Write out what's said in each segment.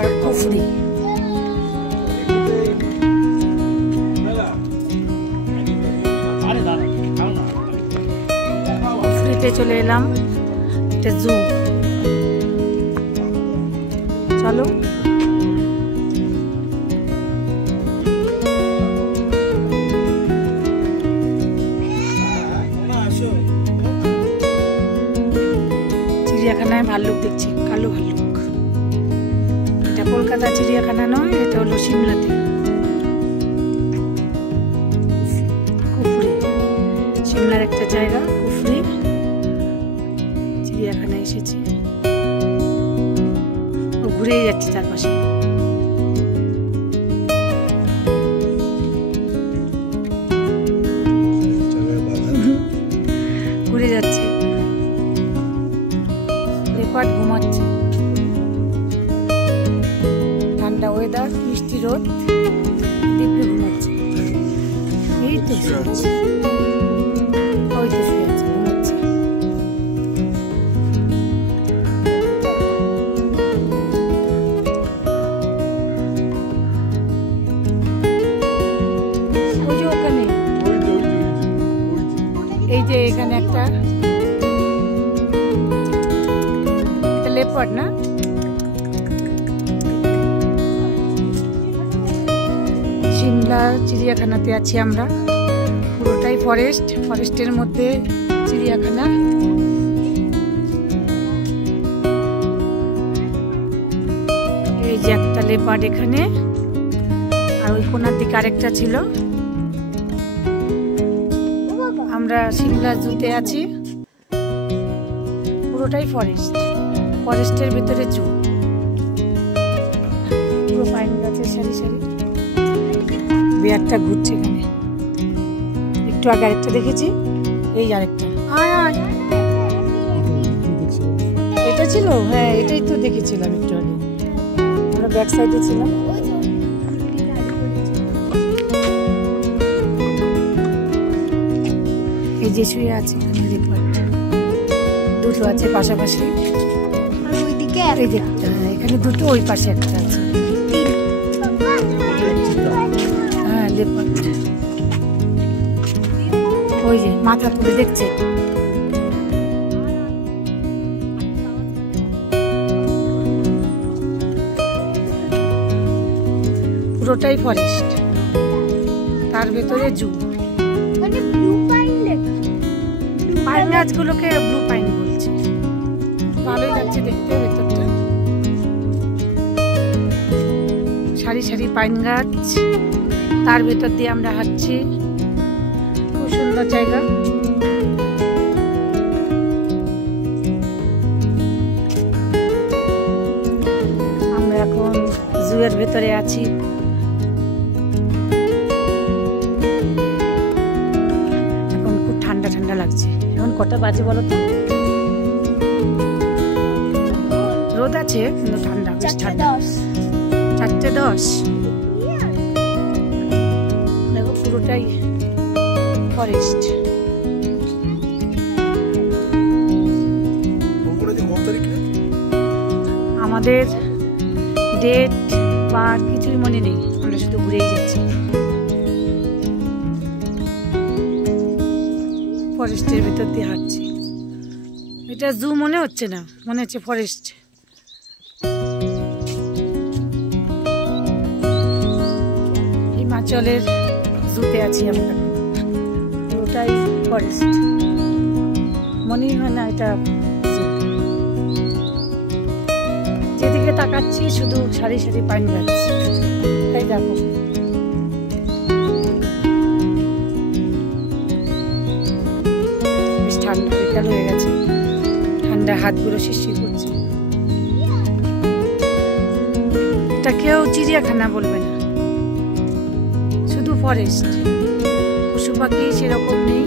আর কুফরি। কুফরিতে চলে এলাম, এটা জু। চলো চিড়িয়াখানায় ভাল্লুক দেখছি, কালো ভাল্লুক। এটা কলকাতা চিড়িয়াখানা নয়, এটা হলো সিমলাতে। কুফরি সিমলার একটা জায়গা, কুফরি চিড়িয়াখানায় এসেছি। ও ঘুরেই যাচ্ছে চারপাশে। ঘুরে যাচ্ছে, লেপার্ড ঘুমাচ্ছে। ঠান্ডা ওয়েদার, মিষ্টি রোদ, দিব্যি ঘুমাচ্ছে। এই তো শুয়ে আছে, ওই তো শুয়ে আছে, ঘুমাচ্ছে। ওই যে ওখানে, এই যে এখানে একটা লেপার্ড না, সিমলা চিড়িয়াখানাতে আছি আমরা। পুরোটাই ফরেস্ট, ফরেস্টের মধ্যে চিড়িয়াখানা। এই যে একটা লেপার্ড এখানে, আর ওই কোনার দিকে আরেকটা ছিল। আমরা সিমলা জুতে আছি, পুরোটাই ফরেস্ট, ফরেস্টের ভিতরে জু। পুরো পাইন গাছের সারি সারি। বিয়ারটা ঘুরছে এখানে, একটু আগে আরেকটা দেখেছি, এই আরেকটা। এটা ছিল, হ্যাঁ এটাই তো দেখেছিলাম একটু আগে, আমরা ব্যাক সাইডে ছিলাম। এই যে শুয়ে আছে এখানে লেপার্ড, দুটো আছে পাশাপাশি। এখানে দুটো, ওই পাশে একটা আছে। হ্যাঁ লেপার্ড, ওই যে মাথা তুলে দেখছে। পুরোটাই ফরেস্ট, তার ভেতরে জু। পাইন গাছগুলোকে ব্লু পাইন বলছে। ভালোই লাগছে দেখতে ভেতরটা, সারি সারি পাইন গাছ, তার ভেতর দিয়ে আমরা হাঁটছি। খুব সুন্দর জায়গা। আমরা এখন জুয়ের ভেতরে আছি। এখন খুব ঠান্ডা ঠান্ডা লাগছে। এখন কটা বাজে বলো তো? রোদ আছে কিন্তু ঠান্ডা, বেশ ঠান্ডা। 4:10। দেখো পুরোটাই ফরেস্ট। আমাদের ডেট বার কিছুই মনে নেই, আমরা শুধু ঘুরেই যাচ্ছি। ফরেস্টের ভেতর দিয়ে হাঁটছি। এটা জু মনে হচ্ছে না, মনে হচ্ছে ফরেস্ট। হিমাচলের জুতে আছি আমরা, পুরোটাই ফরেস্ট। মনেই হয় না এটা জু। যেদিকে তাকাচ্ছি শুধু সারি সারি পাইন গাছ। তাই দেখো, বেশ ঠান্ডা, বিকাল হয়ে গেছে, ঠান্ডা হাতগুলো শিরশির করছে। এটা কেউ চিড়িয়াখানা বলবে না, শুধু ফরেস্ট। পশু পাখি সেরকম নেই,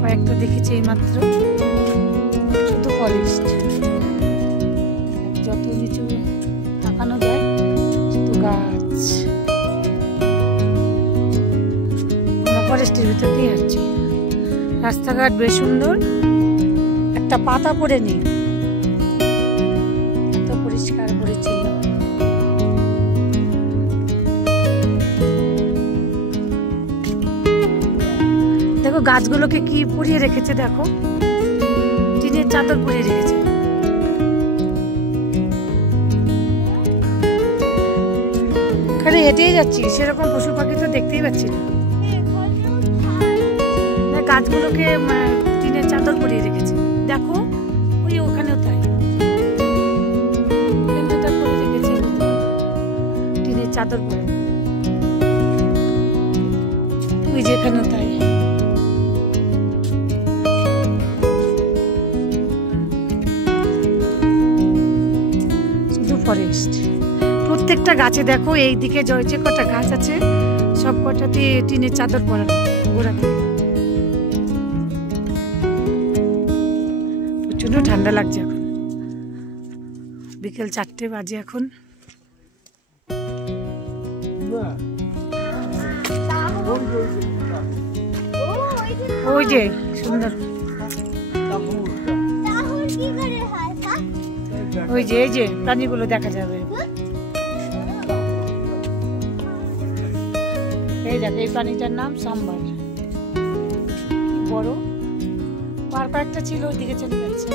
কয়েকটা দেখেছি এই মাত্র। শুধু ফরেস্ট, যত নিচু তাকানো যায় শুধু গাছ। আমরা ফরেস্টের ভিতর দিয়ে আসছি। রাস্তাঘাট বেশ সুন্দর। একটা একটা পাতা পড়ে নেই, এত পরিষ্কার পরিচ্ছন্ন। দেখো গাছগুলোকে কি পুড়িয়ে রেখেছে, দেখো টিনের চাদর পুড়িয়ে রেখেছে। খালি হেঁটেই যাচ্ছি, সেরকম পশু পাখি তো দেখতেই পাচ্ছি না। গাছগুলোকে টিনের চাদর পরিয়ে রেখেছে, দেখো ওই ওখানেও তাই করে রেখেছে, টিনের চাদর পরে, ওই যেখানেও তাই। শুধু ফরেস্ট, প্রত্যেকটা গাছে দেখো এইদিকে যে কটা গাছ আছে সব কটাতে টিনের চাদর পরা গোড়াতে। প্রচন্ড ঠান্ডা লাগছে এখন, বিকেল 4টে বাজে এখন। ওই যে সুন্দর, ওই যে এই যে প্রাণীগুলো দেখা যাবে। এই দেখ, এই প্রাণীটার নাম সাম্বার, বড়। আর কয়েকটা ছিল ওইদিকে চলে যাচ্ছে।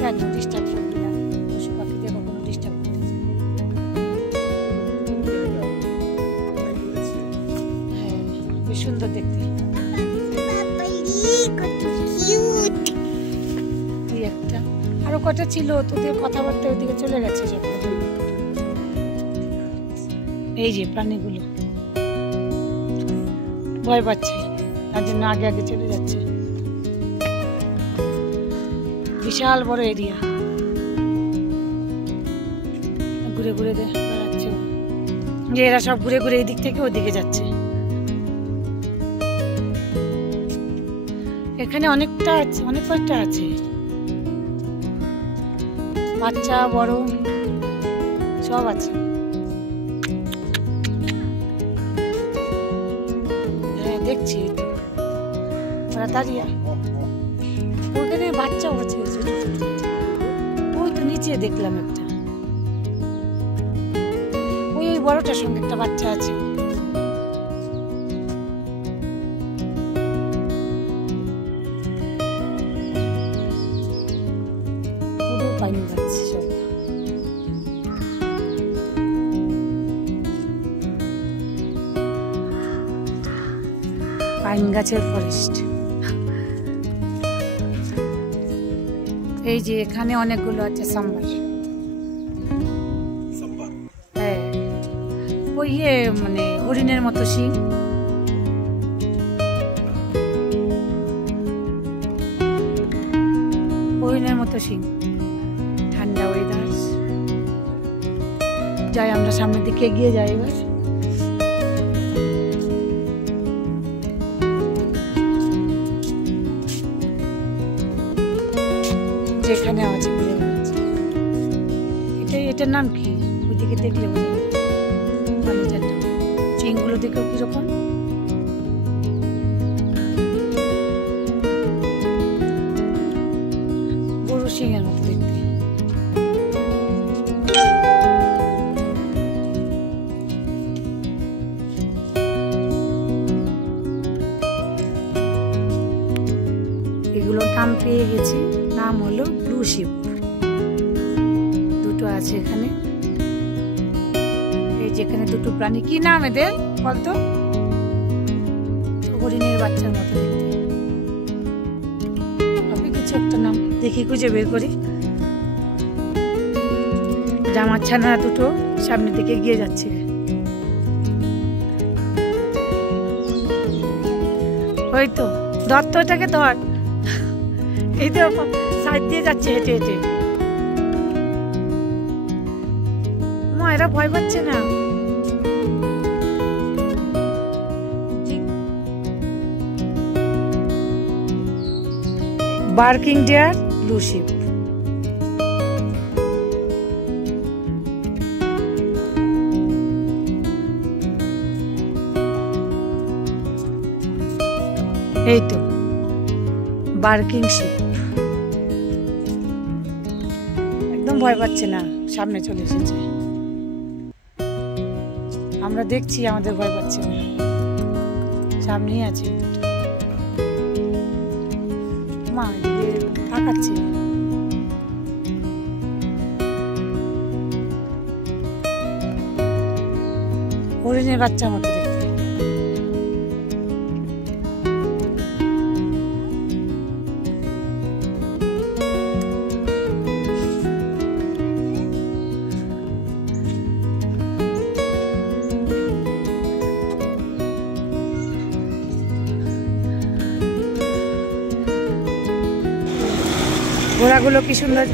কেন ডিস্টার্ব করবি না, পশু পাখিদের কখনো ডিস্টার্ব করতে। হ্যাঁ বেশ সুন্দর দেখতে। এই একটা, আরো কটা ছিল, তোদের কথাবার্তা ওইদিকে চলে গেছে সব। এই যে প্রাণীগুলো ভয় পাচ্ছে, তার জন্য আগে আগে চলে যাচ্ছে। বিশাল বড় এরিয়া, ঘুরে ঘুরে বেড়াচ্ছে যে এরা সব ঘুরে ঘুরে এদিক থেকে ওদিকে যাচ্ছে। এখানে অনেকটা আছে, অনেক কয়েকটা আছে, বাচ্চা বড় সব আছে। হ্যাঁ দেখছি ওরা দাঁড়িয়ে, ওখানে বাচ্চাও আছে, ওই তো নিচে দেখলাম একটা, ওই ওই বড়টার সঙ্গে একটা বাচ্চা আছে। পুরো পাইন গাছ সব, পাইন গাছের ফরেস্ট। এই যে এখানে অনেকগুলো আছে সাম্বার, হ্যাঁ ওই মানে হরিণের মতো শিং, হরিণের মতো শিং। ঠান্ডা ওয়েদার, যাই আমরা সামনের দিকে এগিয়ে যাই এবার। যেখানে আছে ঘুরে বেড়াচ্ছে, এটার নাম কি? ওইদিকে দেখলে বোঝা যাবে চিংগুলো দেখেও কিরকম। বড় শিঙের মতো দেখতে। এগুলোর নাম পেয়ে গেছি, নাম হলো ব্লু শিপ। দুটো আছে এখানে, এই যেখানে দুটো প্রাণী, কি নাম এদের বলতো? হরিণের বাচ্চার মতো দেখতে হবে কিছু একটা নাম, দেখি খুঁজে বের করি। জামার ছানা দুটো সামনের দিকে এগিয়ে যাচ্ছে। ওই তো ধর, তো এটাকে ধর, এই তো সাইড দিয়ে যাচ্ছে হেঁটে হেঁটে। মা এরা ভয় পাচ্ছে না। Barking deer, blue sheep. এই তো বার্কিং শিপ। ভয় পাচ্ছে না, সামনে চলে এসেছে। আমরা দেখছি, আমাদের ভয় পাচ্ছে না, সামনেই আছে। মা তাকাচ্ছে। হরিণের বাচ্চার মতো দেখতে। ঘোড়াগুলো কি সুন্দর।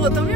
প্রথমে